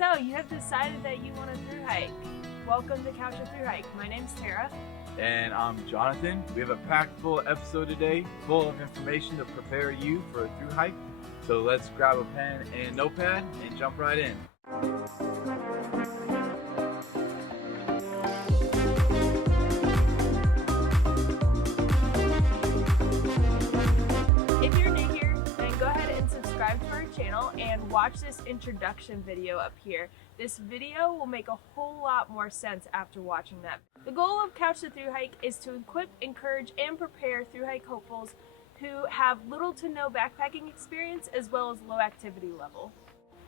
So you have decided that you want to thru hike. Welcome to Couch to Thru Hike. My name's Tara. And I'm Jonathan. We have a packed full episode today, full of information to prepare you for a thru hike. So let's grab a pen and notepad and jump right in. If you're new here, then go ahead and subscribe to our channel and watch this introduction video up here. This video will make a whole lot more sense after watching that. The goal of Couch to Thru Hike is to equip, encourage, and prepare thru hike hopefuls who have little to no backpacking experience as well as low activity level.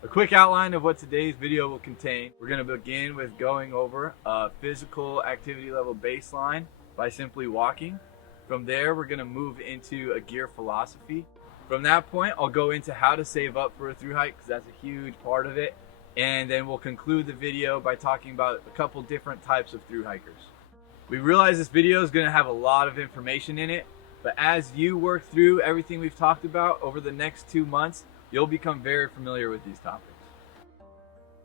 A quick outline of what today's video will contain. We're going to begin with going over a physical activity level baseline by simply walking. From there, we're going to move into a gear philosophy. From that point, I'll go into how to save up for a thru hike because that's a huge part of it. And then we'll conclude the video by talking about a couple different types of thru hikers. We realize this video is going to have a lot of information in it, but as you work through everything we've talked about over the next 2 months, you'll become very familiar with these topics.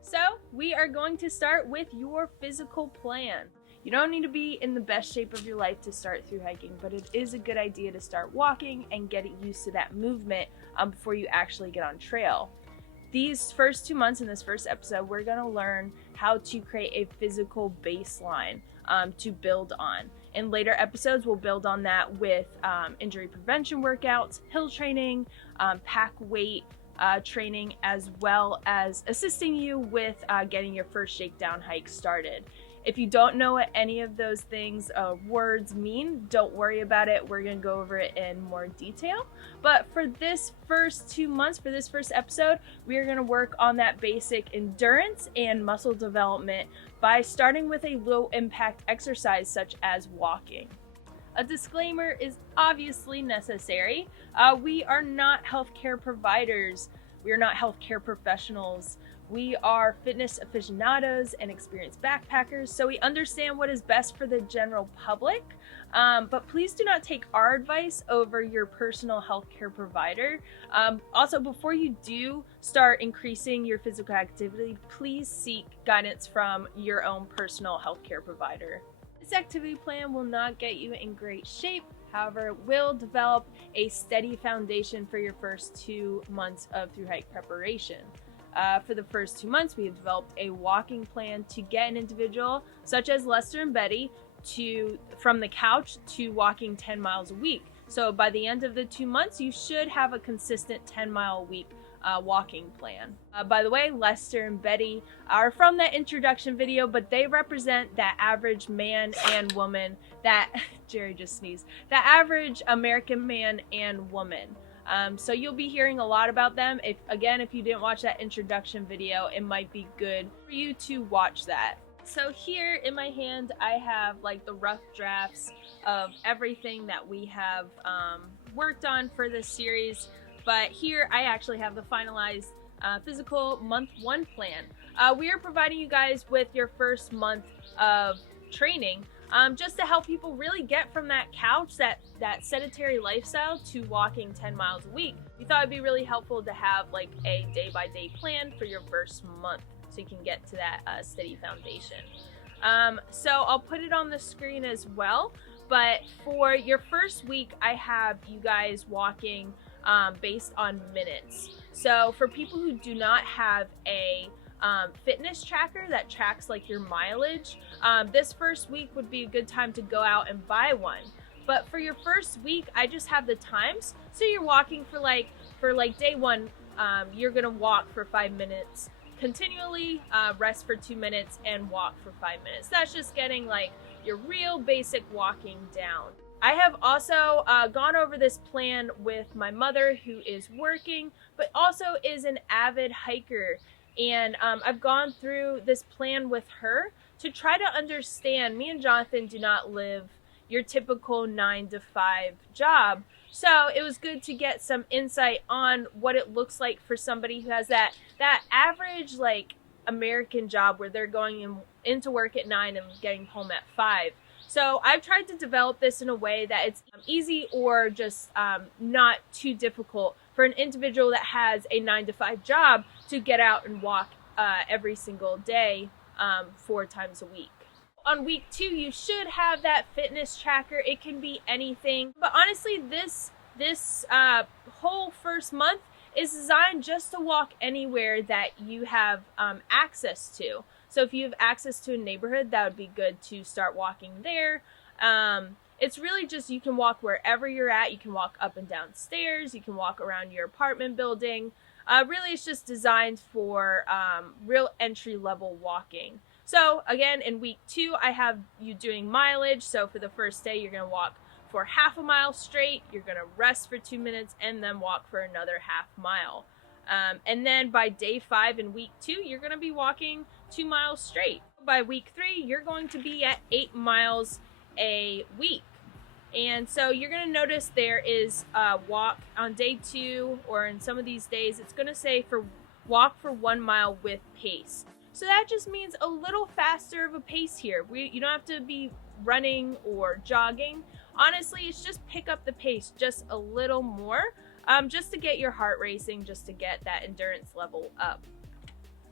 So we are going to start with your physical plan. You don't need to be in the best shape of your life to start thru hiking, but it is a good idea to start walking and get used to that movement before you actually get on trail. These first 2 months in this first episode, we're going to learn how to create a physical baseline to build on. In later episodes, we'll build on that with injury prevention workouts, hill training, pack weight training, as well as assisting you with getting your first shakedown hike started. If you don't know what any of those things words mean, don't worry about it. We're going to go over it in more detail. But for this first 2 months, for this first episode, we are going to work on that basic endurance and muscle development by starting with a low impact exercise such as walking. A disclaimer is obviously necessary. We are not healthcare providers. We are not healthcare professionals. We are fitness aficionados and experienced backpackers, so we understand what is best for the general public, but please do not take our advice over your personal healthcare provider. Also, before you do start increasing your physical activity, please seek guidance from your own personal healthcare provider. This activity plan will not get you in great shape. However, it will develop a steady foundation for your first 2 months of thru hike preparation. For the first 2 months, we have developed a walking plan to get an individual, such as Lester and Betty, from the couch to walking 10 miles a week. So by the end of the 2 months, you should have a consistent 10-mile-a-week walking plan. By the way, Lester and Betty are from that introduction video, but they represent that average man and woman, that Jerry just sneezed, that average American man and woman. So you'll be hearing a lot about them. If you didn't watch that introduction video, it might be good for you to watch that. So here in my hand, I have like the rough drafts of everything that we have worked on for this series. But here I actually have the finalized physical month 1 plan. We are providing you guys with your first month of training just to help people really get from that couch, that sedentary lifestyle, to walking 10 miles a week. We thought it'd be really helpful to have like a day-by-day plan for your first month so you can get to that steady foundation. So I'll put it on the screen as well, but for your first week, I have you guys walking based on minutes. So for people who do not have a fitness tracker that tracks like your mileage, this first week would be a good time to go out and buy one. But for your first week, I just have the times. So you're walking for day 1, you're gonna walk for 5 minutes continually, rest for 2 minutes, and walk for 5 minutes. That's just getting like your real basic walking down. I have also gone over this plan with my mother, who is working, but also is an avid hiker. And I've gone through this plan with her to try to understand. Me and Jonathan do not live your typical 9-to-5 job. So it was good to get some insight on what it looks like for somebody who has that average like American job where they're going into work at 9 and getting home at 5. So I've tried to develop this in a way that it's easy or just not too difficult for an individual that has a 9-to-5 job to get out and walk every single day 4 times a week. On week 2, you should have that fitness tracker. It can be anything, but honestly, this whole first month is designed just to walk anywhere that you have access to. So if you have access to a neighborhood, that would be good to start walking there. It's really just, you can walk wherever you're at. You can walk up and down stairs. You can walk around your apartment building. Really, it's just designed for real entry-level walking. So again, in week 2, I have you doing mileage. So for the first day, you're gonna walk for half a mile straight. You're gonna rest for 2 minutes and then walk for another half mile. And then by day 5 in week 2, you're gonna be walking 2 miles straight. By week 3, you're going to be at 8 miles a week. And so you're going to notice there is a walk on day 2, or in some of these days, it's going to say for walk for 1 mile with pace. So that just means a little faster of a pace here. You don't have to be running or jogging. Honestly, it's just pick up the pace just a little more, just to get your heart racing, just to get that endurance level up.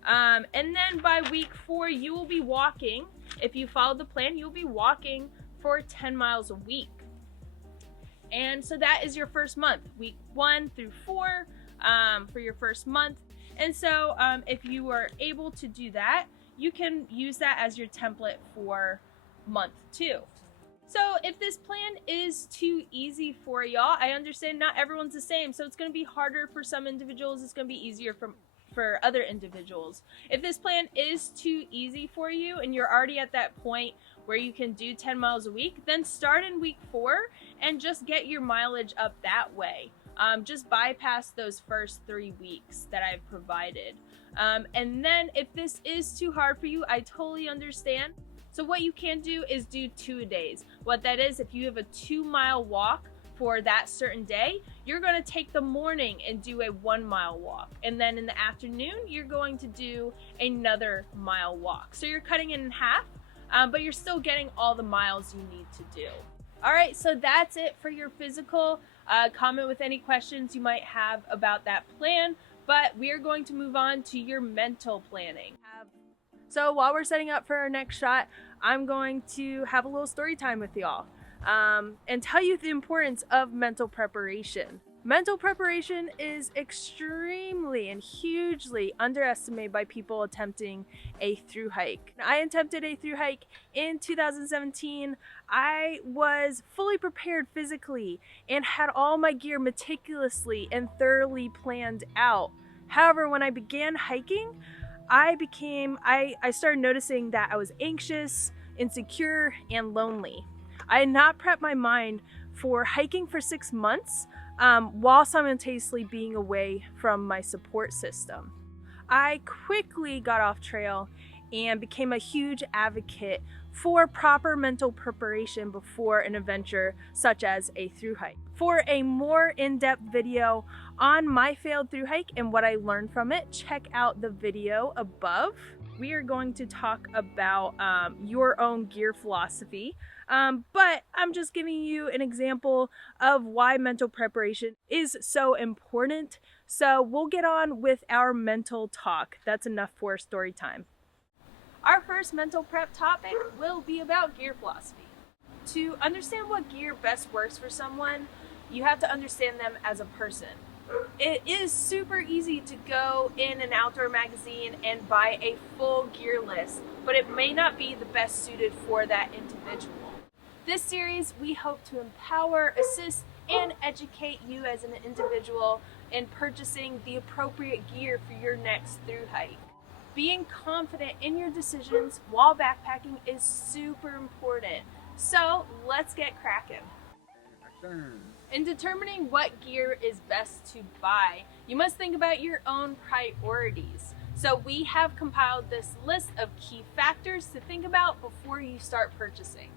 And then by week 4, you will be walking. If you follow the plan, you'll be walking for 10 miles a week. And so that is your first month, week 1 through 4, for your first month. And so if you are able to do that, you can use that as your template for month 2. So if this plan is too easy for y'all, I understand not everyone's the same. So it's going to be harder for some individuals. It's going to be easier for other individuals. If this plan is too easy for you and you're already at that point where you can do 10 miles a week, then start in week 4 and just get your mileage up that way. Just bypass those first 3 weeks that I've provided. And then if this is too hard for you, I totally understand. So what you can do is do 2-a-days. What that is, if you have a 2-mile walk for that certain day, you're going to take the morning and do a 1-mile walk. And then in the afternoon, you're going to do another mile walk. So you're cutting it in half, but you're still getting all the miles you need to do. All right, so that's it for your physical. Comment with any questions you might have about that plan, but we are going to move on to your mental planning. So while we're setting up for our next shot, I'm going to have a little story time with y'all and tell you the importance of mental preparation. Mental preparation is extremely and hugely underestimated by people attempting a through hike. I attempted a through hike in 2017. I was fully prepared physically and had all my gear meticulously and thoroughly planned out. However, when I began hiking, I started noticing that I was anxious, insecure, and lonely. I had not prepped my mind for hiking for 6 months while simultaneously being away from my support system. I quickly got off trail and became a huge advocate for proper mental preparation before an adventure such as a through hike. For a more in-depth video on my failed through hike and what I learned from it, check out the video above. We are going to talk about your own gear philosophy, but I'm just giving you an example of why mental preparation is so important. So we'll get on with our mental talk. That's enough for story time. Our first mental prep topic will be about gear philosophy. To understand what gear best works for someone, you have to understand them as a person. It is super easy to go in an outdoor magazine and buy a full gear list, but it may not be the best suited for that individual. This series, we hope to empower, assist, and educate you as an individual in purchasing the appropriate gear for your next through hike. Being confident in your decisions while backpacking is super important. So let's get cracking. In determining what gear is best to buy, you must think about your own priorities. So we have compiled this list of key factors to think about before you start purchasing.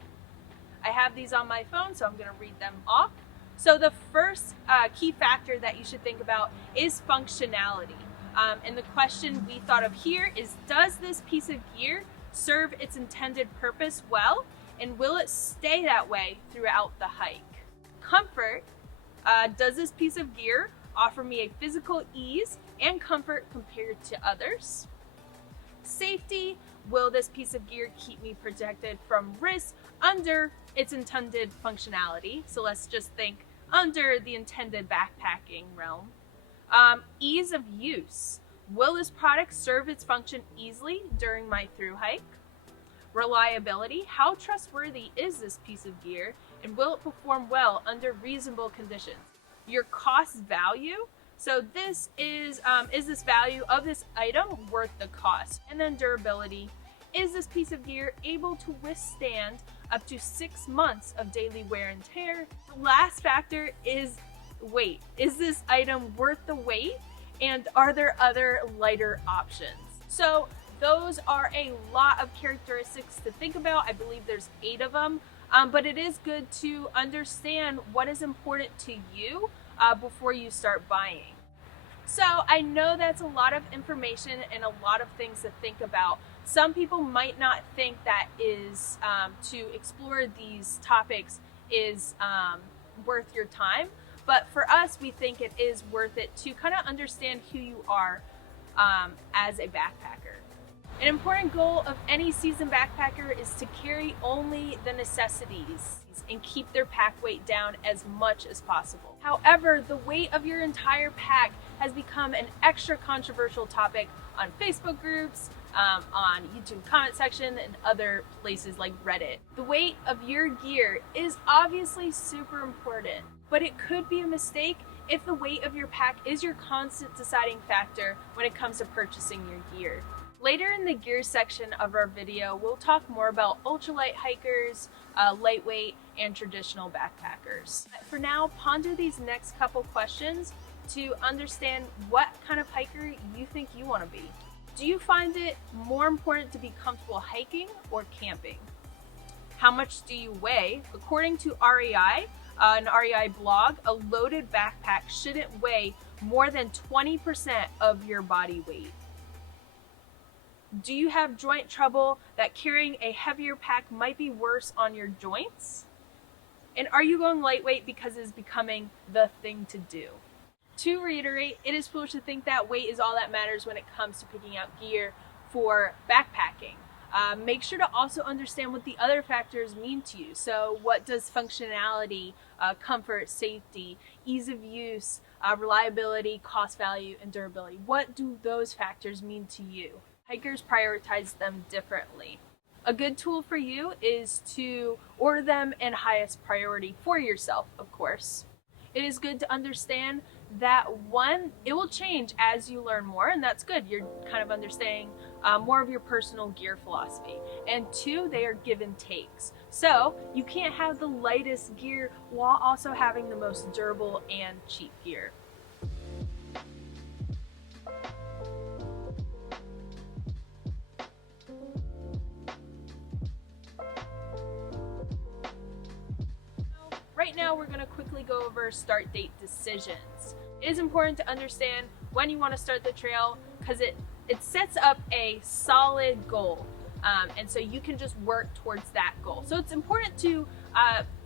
I have these on my phone, so I'm going to read them off. So the first key factor that you should think about is functionality. And the question we thought of here is, does this piece of gear serve its intended purpose well? And will it stay that way throughout the hike? Comfort, does this piece of gear offer me a physical ease and comfort compared to others? Safety, will this piece of gear keep me protected from risks under its intended functionality? So let's just think under the intended backpacking realm. Ease of use, will this product serve its function easily during my thru hike? Reliability, how trustworthy is this piece of gear and will it perform well under reasonable conditions? Your cost value, so this is this value of this item worth the cost? And then durability, is this piece of gear able to withstand up to 6 months of daily wear and tear? The last factor is weight. Is this item worth the weight? And are there other lighter options? So those are a lot of characteristics to think about. I believe there's 8 of them, but it is good to understand what is important to you before you start buying. So I know that's a lot of information and a lot of things to think about. Some people might not think that is to explore these topics is worth your time, but for us, we think it is worth it to kind of understand who you are as a backpacker. An important goal of any seasoned backpacker is to carry only the necessities and keep their pack weight down as much as possible. However, the weight of your entire pack has become an extra controversial topic on Facebook groups, on YouTube comment section, and other places like Reddit. The weight of your gear is obviously super important, but it could be a mistake if the weight of your pack is your constant deciding factor when it comes to purchasing your gear. Later in the gear section of our video, we'll talk more about ultralight hikers, lightweight, and traditional backpackers. But for now, ponder these next couple questions to understand what kind of hiker you think you want to be. Do you find it more important to be comfortable hiking or camping? How much do you weigh? According to REI, an REI blog, a loaded backpack shouldn't weigh more than 20% of your body weight. Do you have joint trouble that carrying a heavier pack might be worse on your joints? And are you going lightweight because it is becoming the thing to do? To reiterate, it is foolish to think that weight is all that matters when it comes to picking out gear for backpacking. Make sure to also understand what the other factors mean to you. So what does functionality, comfort, safety, ease of use, reliability, cost value, and durability, what do those factors mean to you? Hikers prioritize them differently. A good tool for you is to order them in highest priority for yourself, of course. It is good to understand that one, it will change as you learn more, and that's good. You're kind of understanding more of your personal gear philosophy. And 2, they are give and takes. So you can't have the lightest gear while also having the most durable and cheap gear. Right now, we're going to quickly go over start date decisions. It is important to understand when you want to start the trail because it sets up a solid goal. And so you can just work towards that goal. So it's important to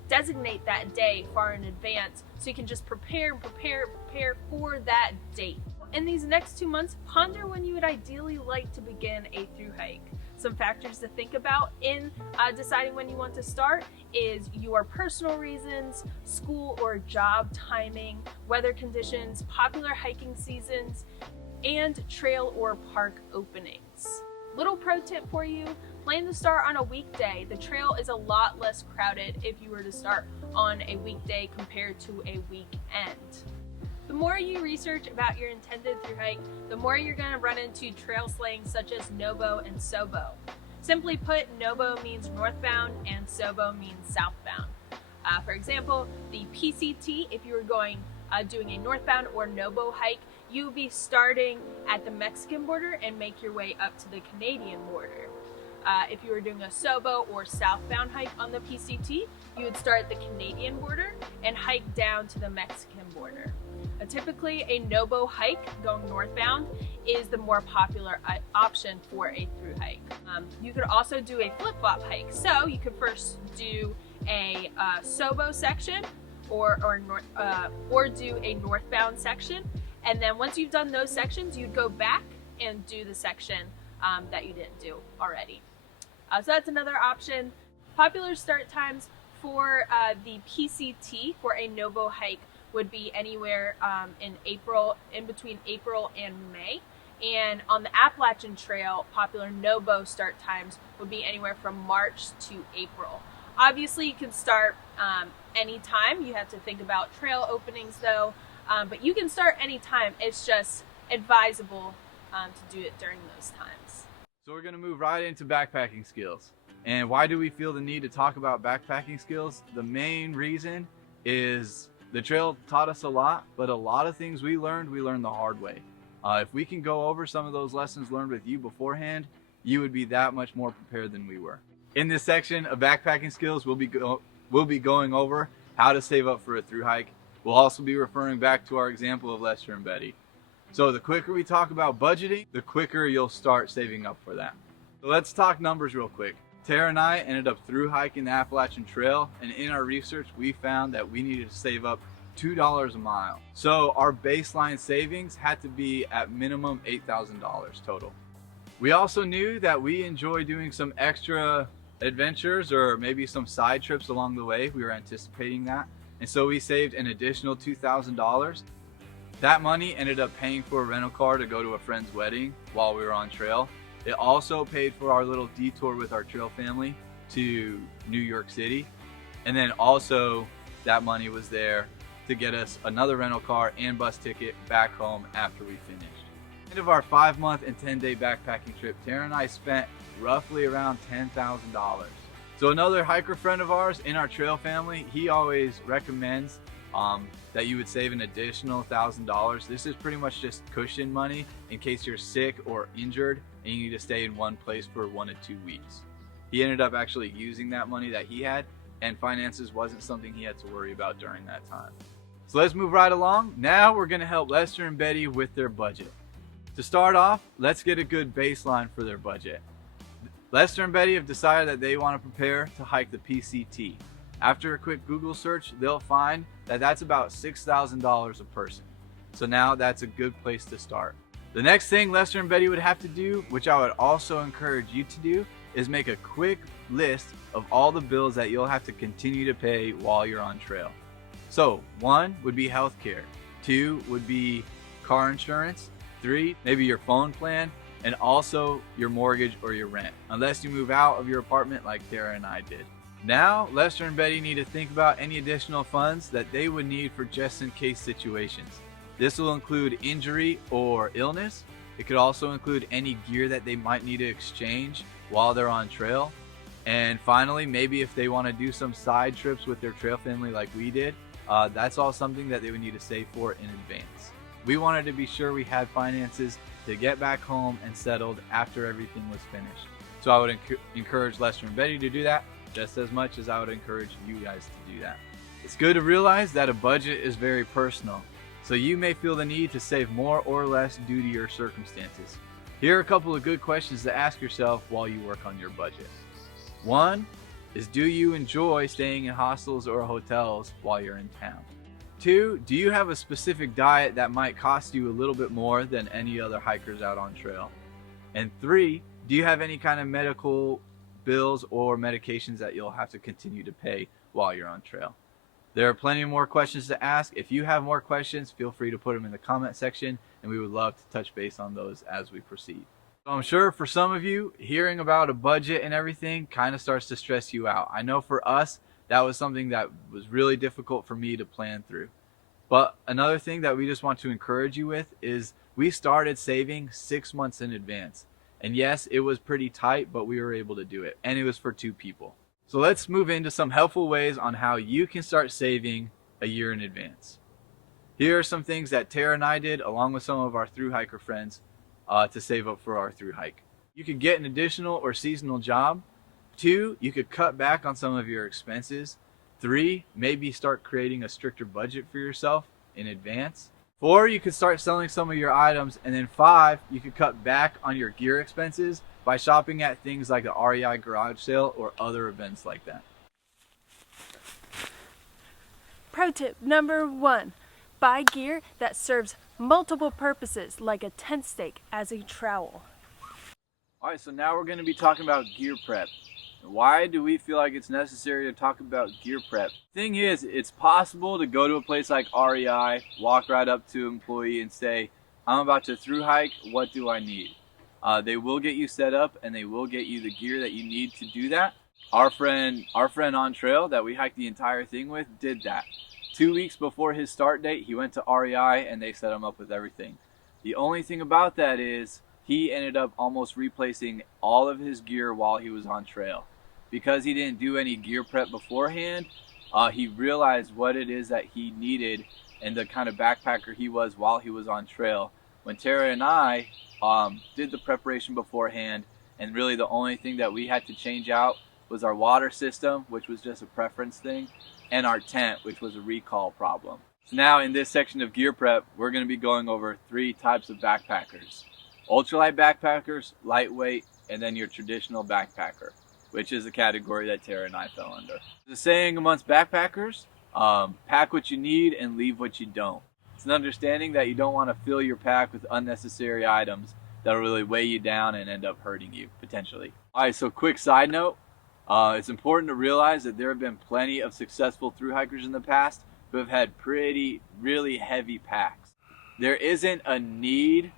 designate that day far in advance so you can just prepare for that date. In these next 2 months, ponder when you would ideally like to begin a thru hike. Some factors to think about in deciding when you want to start is your personal reasons, school or job timing, weather conditions, popular hiking seasons, and trail or park openings. Little pro tip for you, plan to start on a weekday. The trail is a lot less crowded if you were to start on a weekday compared to a weekend. The more you research about your intended thru hike, the more you're going to run into trail slang such as Nobo and Sobo. Simply put, Nobo means northbound and Sobo means southbound. For example, the PCT, if you were doing a northbound or Nobo hike, you would be starting at the Mexican border and make your way up to the Canadian border. If you were doing a Sobo or southbound hike on the PCT, you would start at the Canadian border and hike down to the Mexican border. Typically, a Nobo hike going northbound is the more popular option for a thru hike. You could also do a flip-flop hike. So you could first do a Sobo section or do a northbound section. And then once you've done those sections, you'd go back and do the section that you didn't do already. So that's another option. Popular start times for the PCT for a Novo hike would be anywhere in between April and May. And on the Appalachian Trail, popular Novo start times would be anywhere from March to April. Obviously, you can start anytime. You have to think about trail openings though, but you can start anytime. It's just advisable to do it during those times. So we're going to move right into backpacking skills. And why do we feel the need to talk about backpacking skills? The main reason is the trail taught us a lot, but a lot of things we learned the hard way. If we can go over some of those lessons learned with you beforehand, you would be that much more prepared than we were. In this section of backpacking skills, we'll be going over how to save up for a through hike. We'll also be referring back to our example of Lester and Betty. So the quicker we talk about budgeting, the quicker you'll start saving up for that. So let's talk numbers real quick. Tara and I ended up through hiking the Appalachian Trail, and in our research we found that we needed to save up $2 a mile. So our baseline savings had to be at minimum $8,000 total. We also knew that we enjoy doing some extra adventures or maybe some side trips along the way. We were anticipating that, and so we saved an additional $2,000. That money ended up paying for a rental car to go to a friend's wedding while we were on trail. It also paid for our little detour with our trail family to New York City. And then also that money was there to get us another rental car and bus ticket back home after we finished. At the end of our 5-month and 10-day backpacking trip, Tara and I spent roughly around $10,000. So another hiker friend of ours in our trail family, he always recommends that you would save an additional $1,000. This is pretty much just cushion money in case you're sick or injured and you need to stay in one place for 1 to 2 weeks. He ended up actually using that money that he had, and finances wasn't something he had to worry about during that time. So let's move right along. Now we're gonna help Lester and Betty with their budget. To start off, let's get a good baseline for their budget. Lester and Betty have decided that they want to prepare to hike the PCT. After a quick Google search, they'll find that that's about $6,000 a person. So now that's a good place to start. The next thing Lester and Betty would have to do, which I would also encourage you to do, is make a quick list of all the bills that you'll have to continue to pay while you're on trail. So 1 would be healthcare, 2 would be car insurance, 3 maybe your phone plan, and also your mortgage or your rent, unless you move out of your apartment like Tara and I did. Now, Lester and Betty need to think about any additional funds that they would need for just in case situations. This will include injury or illness. It could also include any gear that they might need to exchange while they're on trail. And finally, maybe if they want to do some side trips with their trail family like we did, that's all something that they would need to save for in advance. We wanted to be sure we had finances to get back home and settled after everything was finished. So I would encourage Lester and Betty to do that just as much as I would encourage you guys to do that. It's good to realize that a budget is very personal, so you may feel the need to save more or less due to your circumstances. Here are a couple of good questions to ask yourself while you work on your budget. 1 is, do you enjoy staying in hostels or hotels while you're in town? 2, do you have a specific diet that might cost you a little bit more than any other hikers out on trail? And 3, do you have any kind of medical bills or medications that you'll have to continue to pay while you're on trail? There are plenty more questions to ask. If you have more questions, feel free to put them in the comment section, and we would love to touch base on those as we proceed. So I'm sure for some of you, hearing about a budget and everything kind of starts to stress you out. I know for us, that was something that was really difficult for me to plan through. But another thing that we just want to encourage you with is we started saving 6 months in advance. And yes, it was pretty tight, but we were able to do it. And it was for 2 people. So let's move into some helpful ways on how you can start saving a year in advance. Here are some things that Tara and I did along with some of our through hiker friends to save up for our through hike. You could get an additional or seasonal job. 2, you could cut back on some of your expenses. 3, maybe start creating a stricter budget for yourself in advance. 4, you could start selling some of your items. And then 5, you could cut back on your gear expenses by shopping at things like the REI garage sale or other events like that. Pro tip number 1, buy gear that serves multiple purposes, like a tent stake as a trowel. All right, so now we're going to be talking about gear prep. Why do we feel like it's necessary to talk about gear prep? Thing is, it's possible to go to a place like REI, walk right up to an employee and say, I'm about to through hike, what do I need? They will get you set up and they will get you the gear that you need to do that. Our friend on trail that we hiked the entire thing with did that. 2 weeks before his start date, he went to REI and they set him up with everything. The only thing about that is he ended up almost replacing all of his gear while he was on trail. Because he didn't do any gear prep beforehand, he realized what it is that he needed and the kind of backpacker he was while he was on trail. When Tara and I did the preparation beforehand, and really the only thing that we had to change out was our water system, which was just a preference thing, and our tent, which was a recall problem. So now in this section of gear prep, we're going to be going over 3 types of backpackers. Ultralight backpackers, lightweight, and then your traditional backpacker, which is the category that Tara and I fell under. The saying amongst backpackers, pack what you need and leave what you don't. It's an understanding that you don't want to fill your pack with unnecessary items that'll really weigh you down and end up hurting you, potentially. Alright, so quick side note, it's important to realize that there have been plenty of successful thru hikers in the past who have had really heavy packs. There isn't a need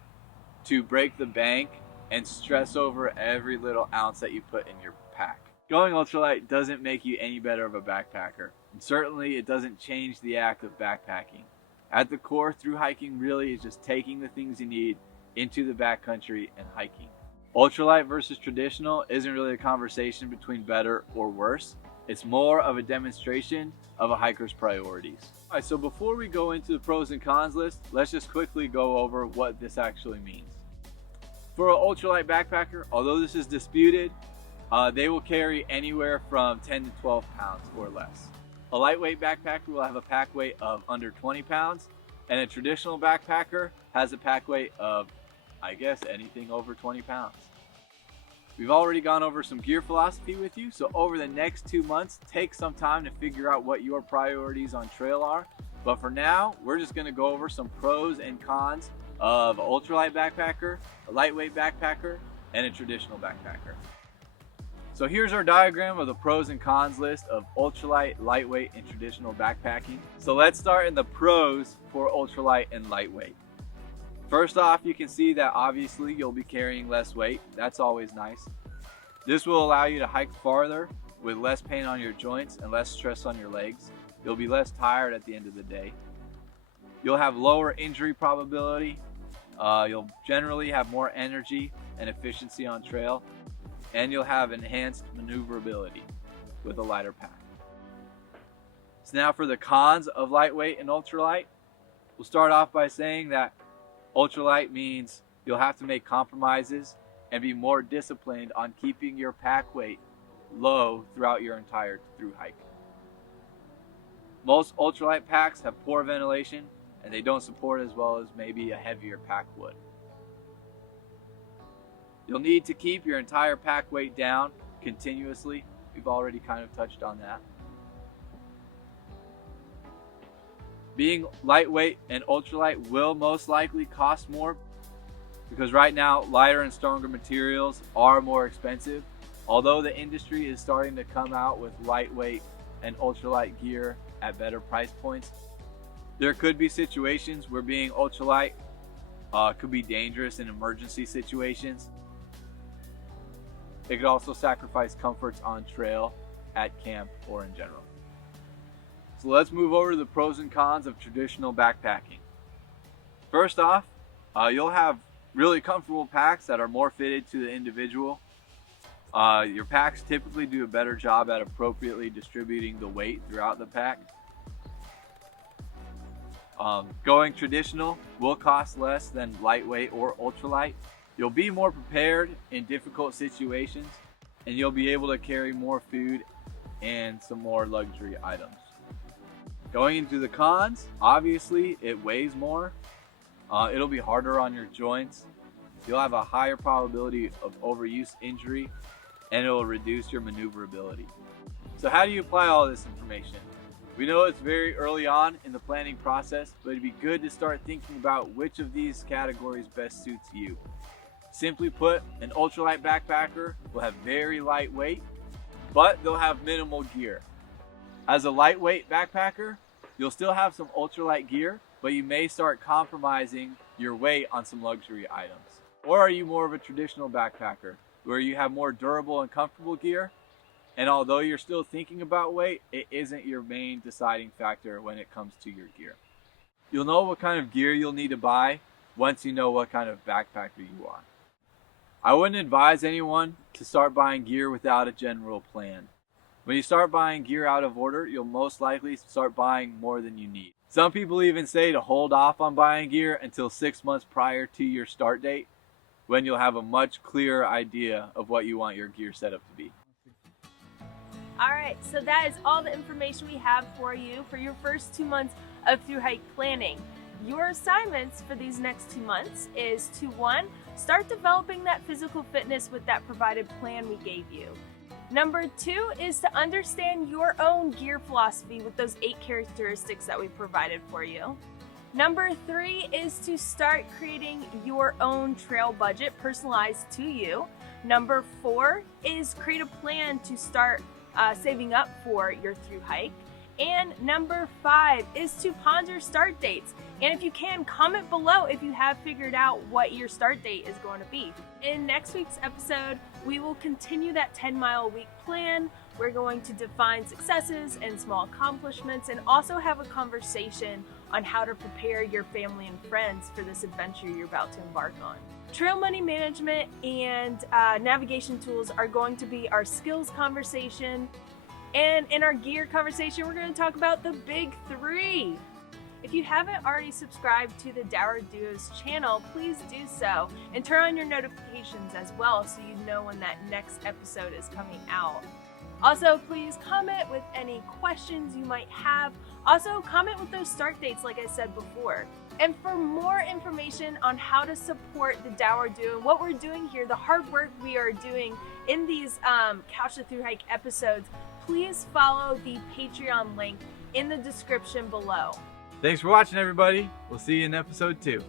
to break the bank and stress over every little ounce that you put in your pack. Going ultralight doesn't make you any better of a backpacker, and certainly it doesn't change the act of backpacking. At the core, through hiking really is just taking the things you need into the backcountry and hiking. Ultralight versus traditional isn't really a conversation between better or worse. It's more of a demonstration of a hiker's priorities. All right, so before we go into the pros and cons list, let's just quickly go over what this actually means. For an ultralight backpacker, although this is disputed, they will carry anywhere from 10 to 12 pounds or less. A lightweight backpacker will have a pack weight of under 20 pounds, and a traditional backpacker has a pack weight of, I guess, anything over 20 pounds. We've already gone over some gear philosophy with you, so over the next 2 months, take some time to figure out what your priorities on trail are. But for now, we're just going to go over some pros and cons of an ultralight backpacker, a lightweight backpacker, and a traditional backpacker. So here's our diagram of the pros and cons list of ultralight, lightweight, and traditional backpacking. So let's start in the pros for ultralight and lightweight. First off, you can see that obviously you'll be carrying less weight. That's always nice. This will allow you to hike farther with less pain on your joints and less stress on your legs. You'll be less tired at the end of the day. You'll have lower injury probability. You'll generally have more energy and efficiency on trail, and you'll have enhanced maneuverability with a lighter pack. So now for the cons of lightweight and ultralight, we'll start off by saying that ultralight means you'll have to make compromises and be more disciplined on keeping your pack weight low throughout your entire through hike. Most ultralight packs have poor ventilation and they don't support as well as maybe a heavier pack would. You'll need to keep your entire pack weight down continuously. We've already kind of touched on that. Being lightweight and ultralight will most likely cost more because right now lighter and stronger materials are more expensive. Although the industry is starting to come out with lightweight and ultralight gear at better price points, there could be situations where being ultralight could be dangerous in emergency situations. It could also sacrifice comforts on trail, at camp, or in general. So let's move over to the pros and cons of traditional backpacking. First off, you'll have really comfortable packs that are more fitted to the individual. Your packs typically do a better job at appropriately distributing the weight throughout the pack. Going traditional will cost less than lightweight or ultralight. You'll be more prepared in difficult situations, and you'll be able to carry more food and some more luxury items. Going into the cons, obviously it weighs more. It'll be harder on your joints. You'll have a higher probability of overuse injury, and it will reduce your maneuverability. So how do you apply all this information? We know it's very early on in the planning process, but it'd be good to start thinking about which of these categories best suits you. Simply put, an ultralight backpacker will have very light weight, but they'll have minimal gear. As a lightweight backpacker, you'll still have some ultralight gear, but you may start compromising your weight on some luxury items. Or are you more of a traditional backpacker, where you have more durable and comfortable gear, and although you're still thinking about weight, it isn't your main deciding factor when it comes to your gear. You'll know what kind of gear you'll need to buy once you know what kind of backpacker you are. I wouldn't advise anyone to start buying gear without a general plan. When you start buying gear out of order, you'll most likely start buying more than you need. Some people even say to hold off on buying gear until 6 months prior to your start date, when you'll have a much clearer idea of what you want your gear setup to be. Alright, so that is all the information we have for you for your first 2 months of THRU hike planning. Your assignments for these next 2 months is to 1, start developing that physical fitness with that provided plan we gave you. Number 2 is to understand your own gear philosophy with those 8 characteristics that we provided for you. Number 3 is to start creating your own trail budget personalized to you. Number 4 is create a plan to start saving up for your THRU hike. And number 5 is to ponder start dates. And if you can, comment below if you have figured out what your start date is going to be. In next week's episode, we will continue that 10-mile-a-week plan. We're going to define successes and small accomplishments and also have a conversation on how to prepare your family and friends for this adventure you're about to embark on. Trail money management and navigation tools are going to be our skills conversation. And in our gear conversation, we're going to talk about the big 3. If you haven't already subscribed to the THRU Duos channel, please do so and turn on your notifications as well so you know when that next episode is coming out. Also, please comment with any questions you might have. Also, comment with those start dates like I said before. And for more information on how to support the THRU Duo and what we're doing here, the hard work we are doing in these Couch to THRU Hike episodes, please follow the Patreon link in the description below. Thanks for watching, everybody. We'll see you in episode 2.